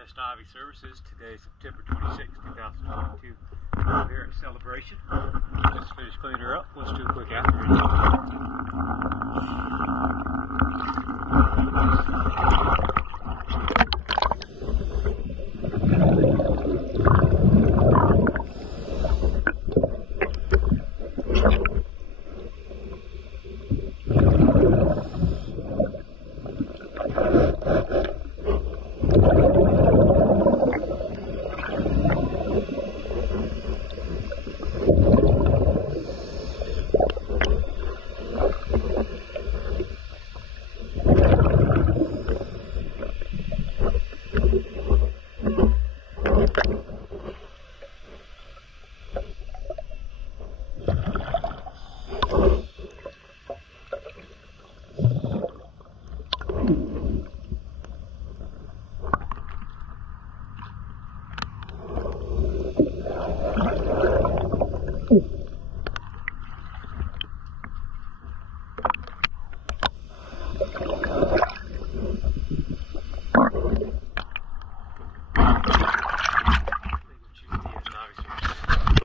Anode Services. Today is September 26, 2022. We're here at Celebration. Just finished cleaning her up. Let's do a quick after.